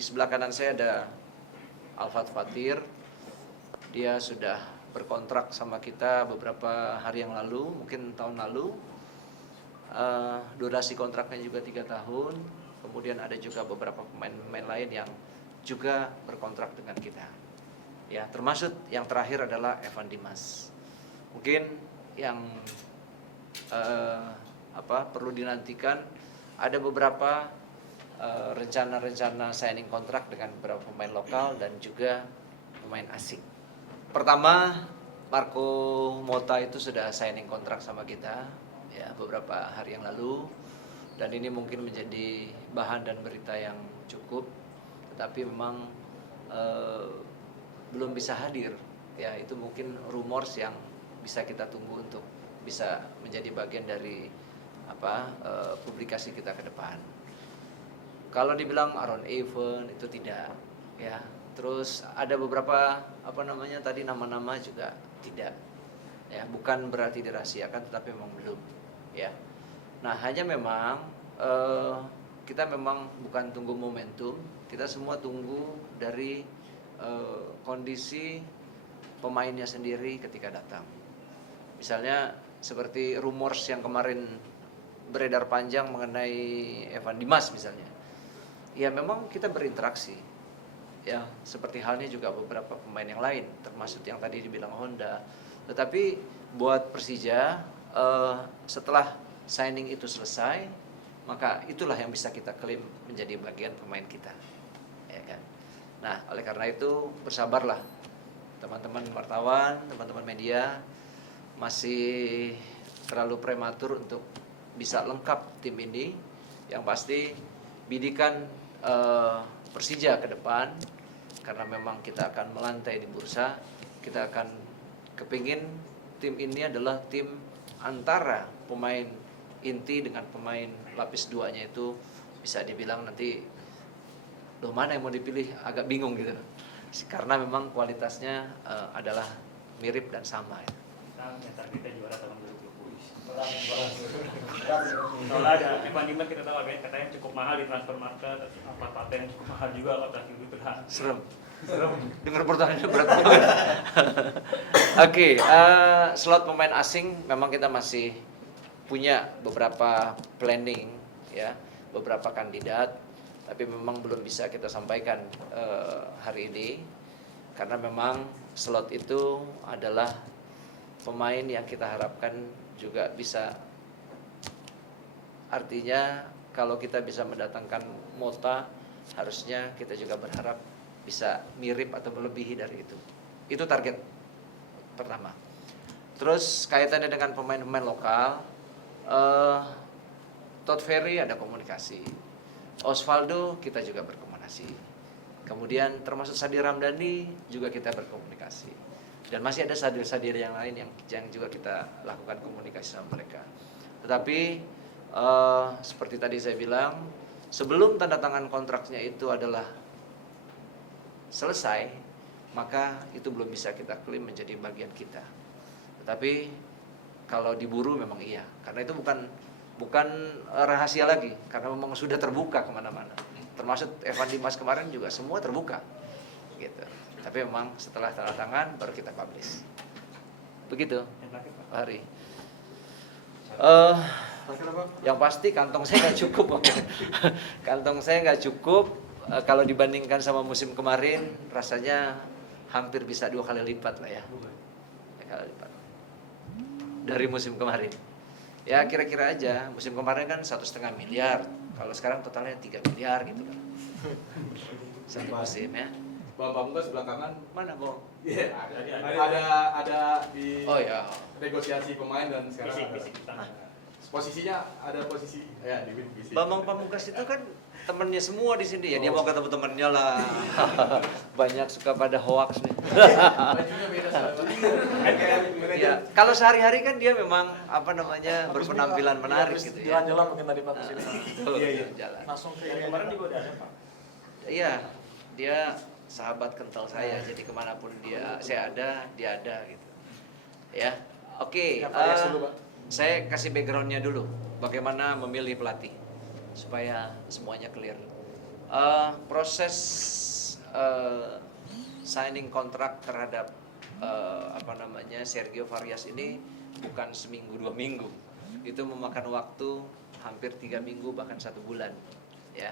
Di sebelah kanan saya ada Alfat Fatir. Dia sudah berkontrak sama kita beberapa hari yang lalu, mungkin tahun lalu. Durasi kontraknya juga 3 tahun. Kemudian ada juga beberapa pemain-pemain lain yang juga berkontrak dengan kita. Ya, termasuk yang terakhir adalah Evan Dimas. Mungkin yang perlu dinantikan ada beberapa rencana-rencana signing kontrak dengan beberapa pemain lokal dan juga pemain asing. Pertama, Marco Motta itu sudah signing kontrak sama kita ya beberapa hari yang lalu, dan ini mungkin menjadi bahan dan berita yang cukup, tetapi memang belum bisa hadir ya. Itu mungkin rumors yang bisa kita tunggu untuk bisa menjadi bagian dari publikasi kita ke depan. Kalau dibilang Aaron Even itu tidak ya. Terus ada beberapa tadi nama-nama juga tidak ya, bukan berarti dirahasiakan, tetapi memang belum ya. Nah, hanya memang kita memang bukan tunggu momentum, kita semua tunggu dari kondisi pemainnya sendiri ketika datang. Misalnya seperti rumors yang kemarin beredar panjang mengenai Evan Dimas misalnya. Ya memang kita berinteraksi. Ya, seperti halnya juga beberapa pemain yang lain, termasuk yang tadi dibilang Honda. Tetapi buat Persija, setelah signing itu selesai, maka itulah yang bisa kita klaim menjadi bagian pemain kita. Ya kan? Nah, oleh karena itu bersabarlah teman-teman wartawan, teman-teman media, masih terlalu prematur untuk bisa lengkap tim ini. Yang pasti bidikan Persija ke depan, karena memang kita akan melantai di bursa, kita akan kepingin tim ini adalah tim antara pemain inti dengan pemain lapis 2-nya itu bisa dibilang nanti mana yang mau dipilih agak bingung gitu, karena memang kualitasnya adalah mirip dan sama ya. Kita juara tahun 2020. Soalnya ada Evan Dimas, kita tahu katanya cukup mahal di transfer market, paten cukup mahal juga kalau kasih gitu. Serem. Dengar pertanyaannya berat banget. Oke, slot pemain asing memang kita masih punya beberapa planning ya, beberapa kandidat, tapi memang belum bisa kita sampaikan hari ini karena memang slot itu adalah pemain yang kita harapkan juga bisa, artinya kalau kita bisa mendatangkan Motta, harusnya kita juga berharap bisa mirip atau melebihi dari itu. Itu target pertama. Terus kaitannya dengan pemain-pemain lokal, Todd Ferry ada komunikasi, Osvaldo kita juga berkomunikasi, kemudian termasuk Sadir Ramdhani juga kita berkomunikasi, dan masih ada sadir-sadir yang lain yang juga kita lakukan komunikasi sama mereka. Tetapi seperti tadi saya bilang, sebelum tanda tangan kontraknya itu adalah selesai, maka itu belum bisa kita klaim menjadi bagian kita. Tetapi kalau diburu memang iya, karena itu bukan rahasia lagi, karena memang sudah terbuka kemana-mana. Termasuk Evan Dimas kemarin juga semua terbuka, gitu. Tapi memang setelah tanda tangan baru kita publish. Begitu, Pak Hari. Yang pasti kantong saya nggak cukup. Kantong saya nggak cukup. Kalau dibandingkan sama musim kemarin, rasanya hampir bisa 2 kali lipat lah ya. 2 kali lipat dari musim kemarin. Ya kira-kira aja, musim kemarin kan 1,5 miliar. Kalau sekarang totalnya 3 miliar gitu kan. Satu musim ya. Bang Pamungkas belakangan Mana Bang? Iya, ada di negosiasi pemain dan sekarang posisinya ada posisi ya di visi. Bambang Pamungkas itu kan temennya semua di sini ya, dia mau ketemu temennya lah. Banyak suka pada hoax nih. Bajunya beda Ya, kalau sehari-hari kan dia memang berpenampilan menarik gitu ya. Jalan-jalan mungkin tadi Pak kesini. Iya, jalan. Langsung ke Yang kemarin juga udah ada Pak. Iya, dia sahabat kental saya, jadi kemanapun saya ada, dia ada gitu. Ya, oke. Saya kasih backgroundnya dulu, bagaimana memilih pelatih supaya semuanya clear. Proses signing kontrak terhadap Sergio Varias ini bukan seminggu 2 minggu, itu memakan waktu hampir 3 minggu bahkan 1 bulan, ya.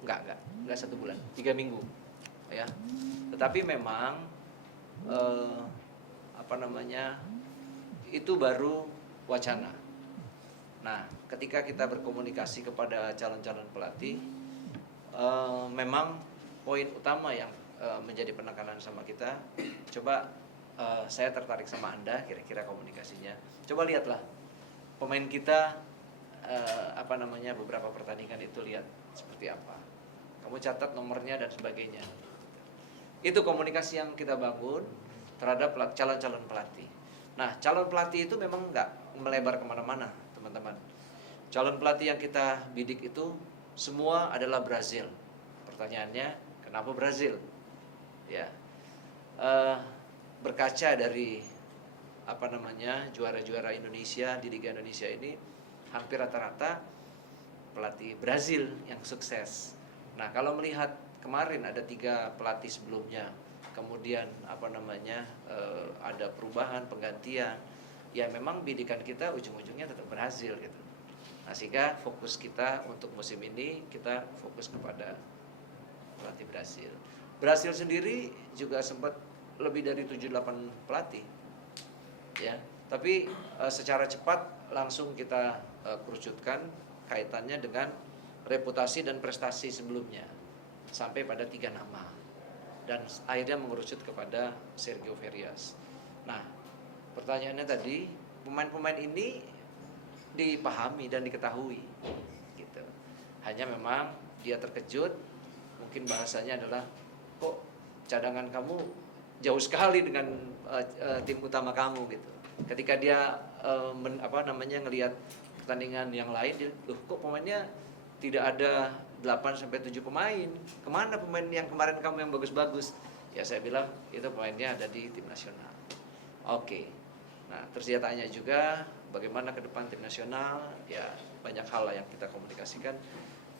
Enggak 1 bulan, 3 minggu, ya. Tetapi memang itu baru wacana. Nah, ketika kita berkomunikasi kepada calon-calon pelatih, memang poin utama yang menjadi penekanan sama kita, coba saya tertarik sama Anda, kira-kira komunikasinya. Coba lihatlah pemain kita, beberapa pertandingan itu lihat seperti apa. Kamu catat nomornya dan sebagainya. Itu komunikasi yang kita bangun terhadap calon-calon pelatih. Nah, calon pelatih itu memang nggak melebar kemana-mana, teman-teman. Calon pelatih yang kita bidik itu semua adalah Brazil. Pertanyaannya, kenapa Brazil? Ya, berkaca dari juara-juara Indonesia di Liga Indonesia ini, hampir rata-rata pelatih Brazil yang sukses. Nah, kalau melihat kemarin ada 3 pelatih sebelumnya, kemudian ada perubahan, penggantian, ya memang bidikan kita ujung-ujungnya tetap berhasil gitu. Nah, sehingga fokus kita untuk musim ini kita fokus kepada pelatih Brasil. Brasil sendiri juga sempat lebih dari 7-8 pelatih, ya. Tapi secara cepat langsung kita kerucutkan kaitannya dengan reputasi dan prestasi sebelumnya sampai pada 3 nama. Dan akhirnya mengerucut kepada Sergio Varias. Nah, pertanyaannya tadi, pemain-pemain ini dipahami dan diketahui, gitu. Hanya memang dia terkejut, mungkin bahasanya adalah, kok cadangan kamu jauh sekali dengan tim utama kamu, gitu. Ketika dia ngelihat pertandingan yang lain, dia, loh kok pemainnya tidak ada 8-7 pemain. Kemana pemain yang kemarin kamu yang bagus-bagus? Ya saya bilang itu pemainnya ada di tim nasional. Oke. Nah, terus dia tanya juga bagaimana ke depan tim nasional. Ya banyak hal yang kita komunikasikan.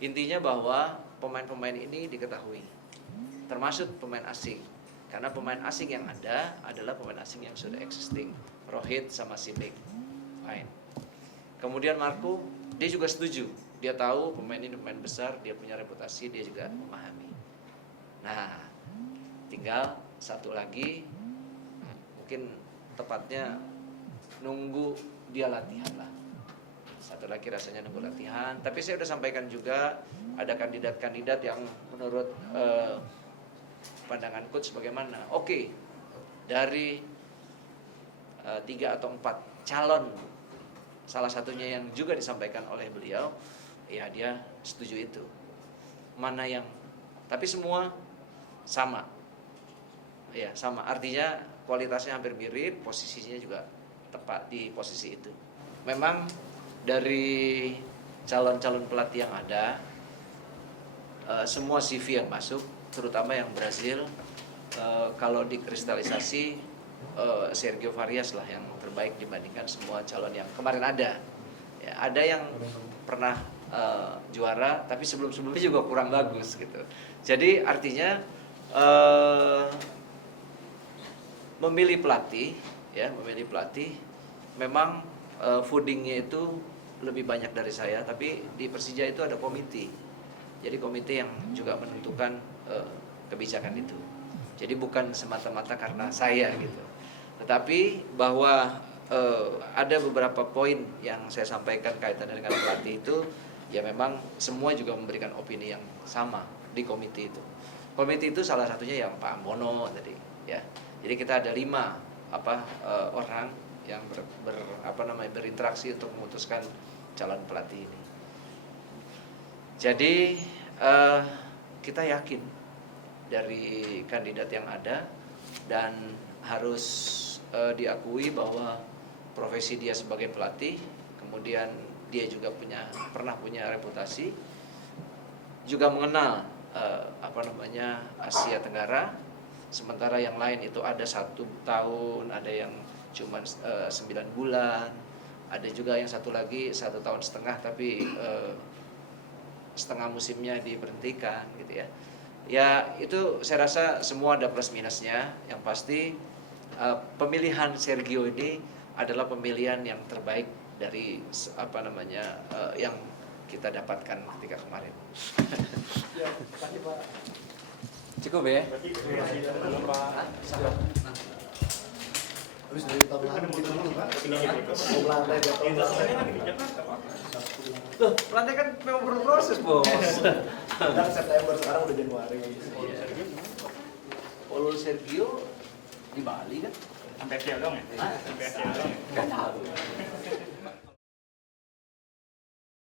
Intinya bahwa pemain-pemain ini diketahui, termasuk pemain asing. Karena pemain asing yang ada adalah pemain asing yang sudah existing. Rohit sama Simic. Fine. Kemudian Marco, dia juga setuju. Dia tahu pemain ini pemain besar, dia punya reputasi, dia juga memahami. Nah, tinggal satu lagi, mungkin tepatnya nunggu dia latihan lah. Satu lagi rasanya nunggu latihan. Tapi saya sudah sampaikan juga ada kandidat-kandidat yang menurut pandangan coach bagaimana. Oke, dari 3 atau 4 calon, salah satunya yang juga disampaikan oleh beliau, ya dia setuju itu. Mana yang, tapi semua sama. Ya, sama. Artinya kualitasnya hampir mirip, posisinya juga tepat di posisi itu. Memang dari calon-calon pelatih yang ada, semua CV yang masuk, terutama yang Brazil, kalau dikristalisasi, Sergio Varias lah yang terbaik dibandingkan semua calon yang kemarin ada. Ya, ada yang pernah juara, tapi sebelum-sebelumnya juga kurang bagus gitu. Jadi artinya memilih pelatih, memang foodingnya itu lebih banyak dari saya. Tapi di Persija itu ada komite, jadi komite yang juga menentukan kebijakan itu. Jadi bukan semata-mata karena saya gitu, tetapi bahwa ada beberapa poin yang saya sampaikan kaitannya dengan pelatih itu, ya memang semua juga memberikan opini yang sama di komite itu. Komite itu salah satunya yang Pak Ambono tadi, ya. Jadi kita ada 5 orang yang berinteraksi untuk memutuskan calon pelatih ini. Jadi kita yakin dari kandidat yang ada, dan harus diakui bahwa profesi dia sebagai pelatih, kemudian dia juga pernah punya reputasi, juga mengenal Asia Tenggara. Sementara yang lain itu ada 1 tahun, ada yang cuma 9 bulan, ada juga yang satu lagi 1,5 tahun tapi setengah musimnya diberhentikan gitu ya. Ya itu saya rasa semua ada plus minusnya. Yang pasti pemilihan Sergio ini adalah pemilihan yang terbaik dari yang kita dapatkan ketika kemarin. Ya, kasih Pak. Cukup ya? Habis dari tahun lalu gitu dulu Pak. Mau lantai jatuh lantai. Tuh, lantai kan memang berproses, Bos. Udah September, sekarang udah Januari. Paulo Sergio di Bali kan? Sampai siang dong ya? Sampai siang dong ya? Nggak tahu.